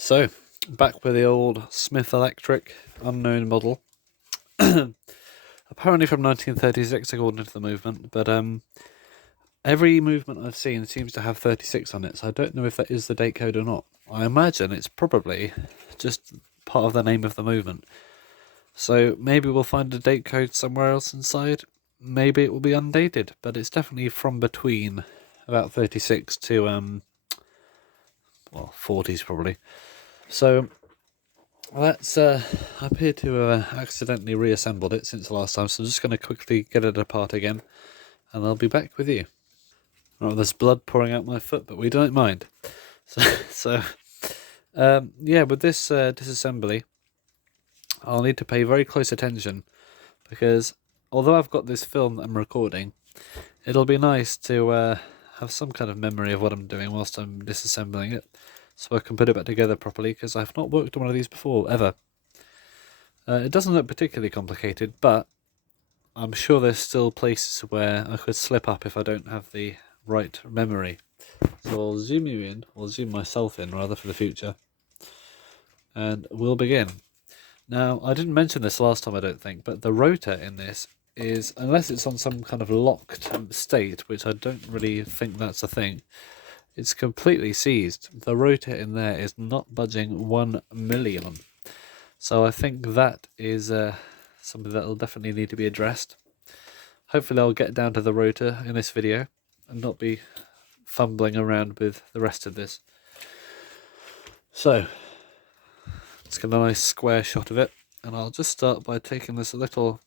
So, back with the old Smith Electric unknown model. Apparently from 1936 according to the movement, but every movement I've seen seems to have 36 on it, so I don't know if that is the date code or not. I imagine it's probably just part of the name of the movement. So maybe we'll find a date code somewhere else inside. Maybe it will be undated, but it's definitely from between about 36 to 40s probably. So that's I appear to have accidentally reassembled it since the last time, so I'm just going to quickly get it apart again, and I'll be back with you. Oh, there's blood pouring out my foot, but we don't mind. Yeah, with this disassembly, I'll need to pay very close attention, because although I've got this film that I'm recording, it'll be nice to have some kind of memory of what I'm doing whilst I'm disassembling it, so I can put it back together properly, because I've not worked on one of these before, ever. It doesn't look particularly complicated, but I'm sure there's still places where I could slip up if I don't have the right memory. So I'll zoom you in, or zoom myself in rather, for the future, and we'll begin. Now, I didn't mention this last time, I don't think, but the rotor in this is, unless it's on some kind of locked state, which I don't really think that's a thing, it's completely seized. The rotor in there is not budging 1 million. So I think that is something that will definitely need to be addressed. Hopefully I'll get down to the rotor in this video and not be fumbling around with the rest of this. So, let's get a nice square shot of it, and I'll just start by taking this little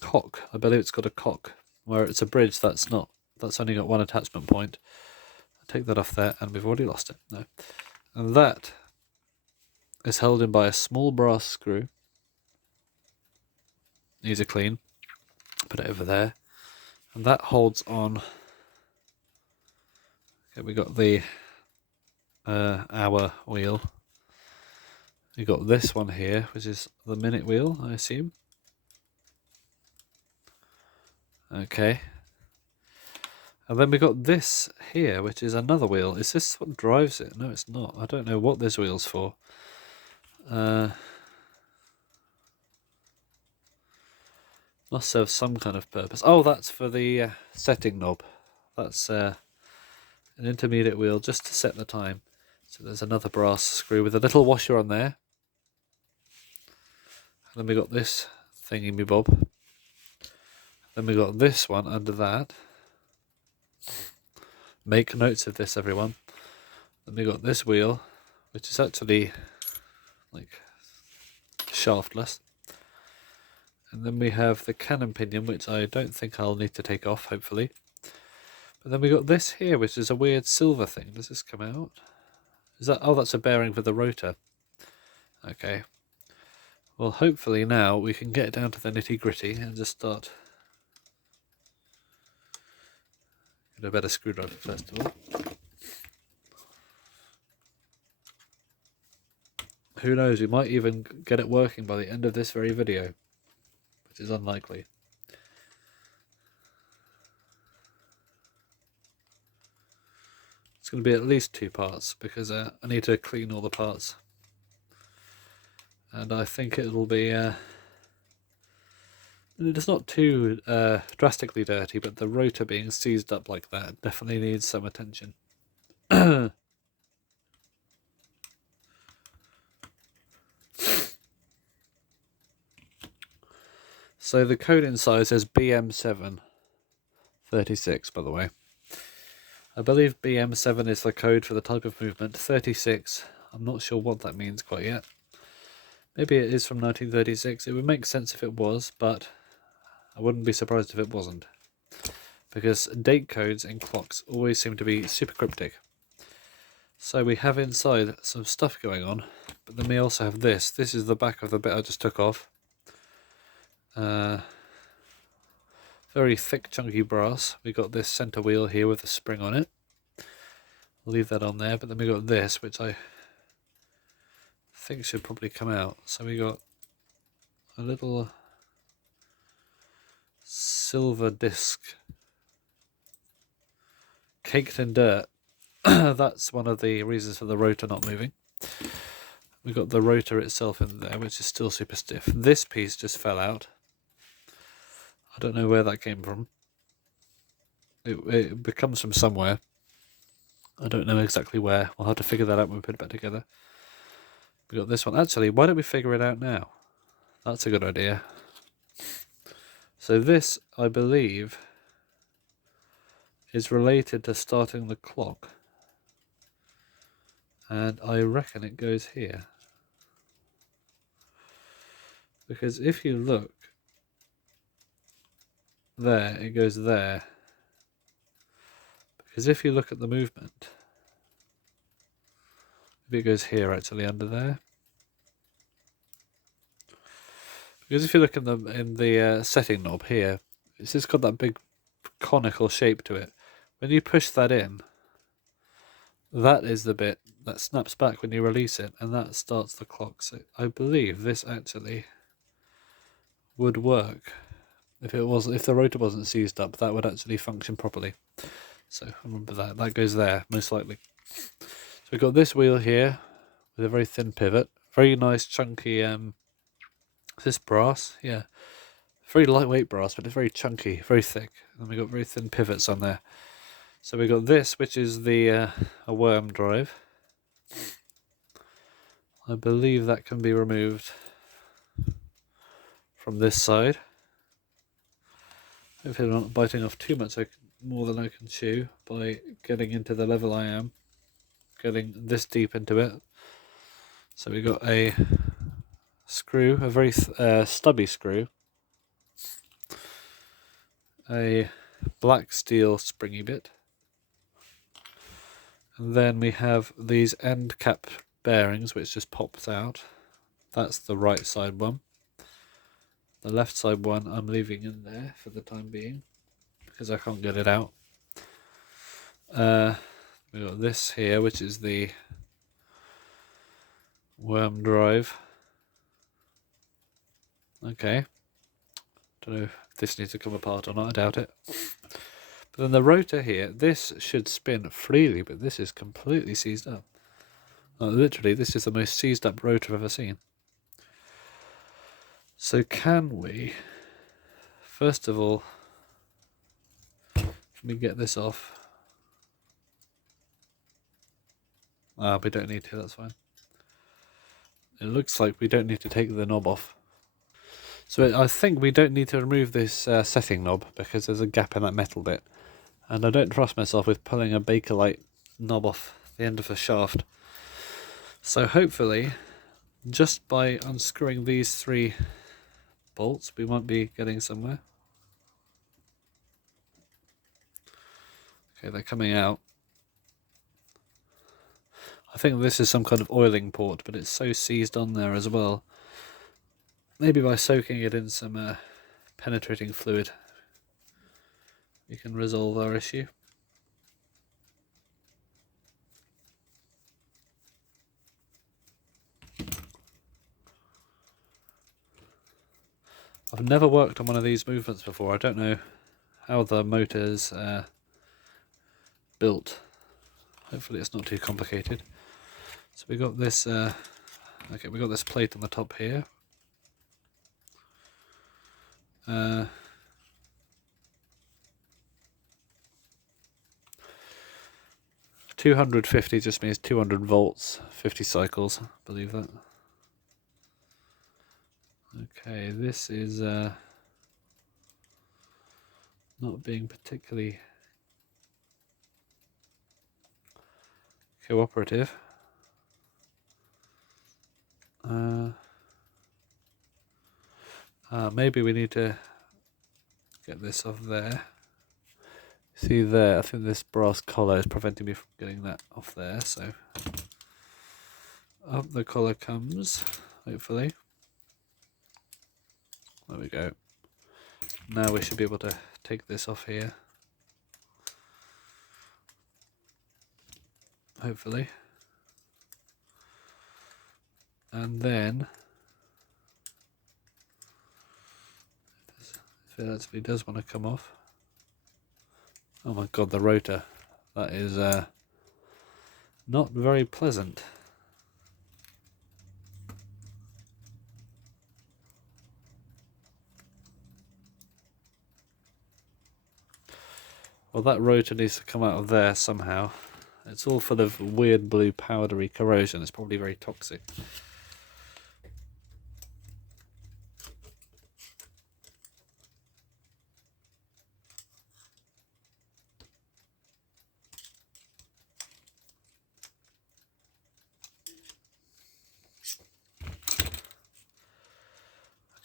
cock. I believe it's got a cock, where it's a bridge that's only got one attachment point. I'll take that off there, and we've already lost it. No. And that is held in by a small brass screw. Needs a clean. Put it over there. And that holds on. Okay, we got the hour wheel. We got this one here, which is the minute wheel, I assume. Okay. And then we got this here, which is another wheel. Is this what drives it? No, it's not. I don't know what this wheel's for. Must serve some kind of purpose. Oh, that's for the setting knob. That's an intermediate wheel just to set the time. So there's another brass screw with a little washer on there. And then we got this thingy-me-bob. Then we got this one under that. Make notes of this, everyone. Then we got this wheel, which is actually like shaftless. And then we have the cannon pinion, which I don't think I'll need to take off, hopefully. But then we got this here, which is a weird silver thing. Does this come out? Is that? Oh, that's a bearing for the rotor. Okay. Well, hopefully now we can get down to the nitty-gritty and just start. Get a better screwdriver first of all. Who knows, we might even get it working by the end of this very video, which is unlikely. It's going to be at least 2 parts, because I need to clean all the parts. And I think it'll be... it's not too drastically dirty, but the rotor being seized up like that definitely needs some attention. So the code inside says BM736, by the way. I believe BM7 is the code for the type of movement. 36, I'm not sure what that means quite yet. Maybe it is from 1936. It would make sense if it was, but I wouldn't be surprised if it wasn't. Because date codes in clocks always seem to be super cryptic. So we have inside some stuff going on, but then we also have this. This is the back of the bit I just took off. Very thick, chunky brass. We got this center wheel here with a spring on it. I'll leave that on there, but then we got this, which I think should probably come out. So we got a little silver disc caked in dirt. That's one of the reasons for the rotor not moving. We've got the rotor itself in there, which is still super stiff. This piece just fell out. I don't know where that came from. It comes from somewhere. I don't know exactly where. We'll have to figure that out when we put it back together. We've got this one. Actually, why don't we figure it out now? That's a good idea. So this, I believe, is related to starting the clock. And I reckon it goes here. Because if you look there, it goes there. Because if you look at the movement, it goes here actually under there. Because if you look in the setting knob here, it's just got that big conical shape to it. When you push that in, that is the bit that snaps back when you release it, and that starts the clock. So I believe this actually would work. If the rotor wasn't seized up, that would actually function properly. So remember that. That goes there, most likely. So we've got this wheel here with a very thin pivot. Very nice, chunky, is this brass? Yeah. Very lightweight brass, but it's very chunky, very thick. And we've got very thin pivots on there. So we've got this, which is the a worm drive. I believe that can be removed from this side. Hopefully I'm not biting off too much, more than I can chew, by getting into the level I am. Getting this deep into it. So we've got a screw, a very stubby screw. A black steel springy bit. And then we have these end cap bearings, which just pops out. That's the right side one. The left side one I'm leaving in there for the time being, because I can't get it out. We've got this here, which is the worm drive. Okay. Don't know if this needs to come apart or not, I doubt it. But then the rotor here, this should spin freely, but this is completely seized up. Literally, this is the most seized up rotor I've ever seen. So can we, first of all, let me get this off. We don't need to, that's fine. It looks like we don't need to take the knob off. So I think we don't need to remove this setting knob, because there's a gap in that metal bit. And I don't trust myself with pulling a Bakelite knob off the end of the shaft. So hopefully, just by unscrewing these 3 bolts, we might be getting somewhere. Okay, they're coming out. I think this is some kind of oiling port, but it's so seized on there as well. Maybe by soaking it in some penetrating fluid, we can resolve our issue. I've never worked on one of these movements before. I don't know how the motor's built. Hopefully it's not too complicated. So we got this. Okay, we got this plate on the top here. 250 just means 200 volts, 50 cycles. I believe that. Okay, this is not being particularly cooperative. Maybe we need to get this off there. See there, I think this brass collar is preventing me from getting that off there, so up the collar comes, hopefully. There we go. Now we should be able to take this off here. Hopefully. And then, if it actually does want to come off. Oh my god, the rotor. That is not very pleasant. Well, that rotor needs to come out of there somehow. It's all full of weird blue powdery corrosion. It's probably very toxic.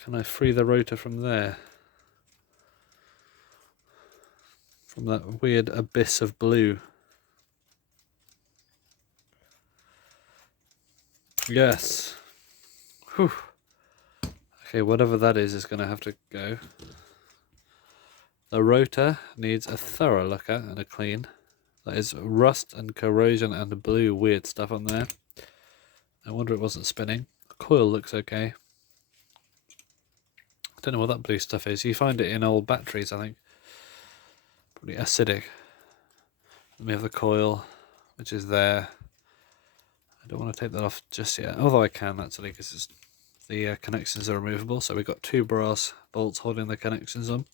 Can I free the rotor from there? From that weird abyss of blue. Yes. Whew. Okay, whatever that is going to have to go. The rotor needs a thorough look at and a clean. That is rust and corrosion and blue weird stuff on there. I wonder it wasn't spinning. The coil looks okay. I don't know what that blue stuff is. You find it in old batteries, I think. Pretty acidic. Let me have the coil, which is there. I don't want to take that off just yet, although I can actually, because the connections are removable. So we've got two brass bolts holding the connections on.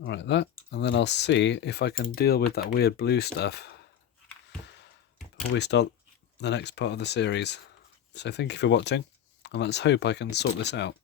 Alright, that, and then I'll see if I can deal with that weird blue stuff before we start the next part of the series. So thank you for watching, and let's hope I can sort this out.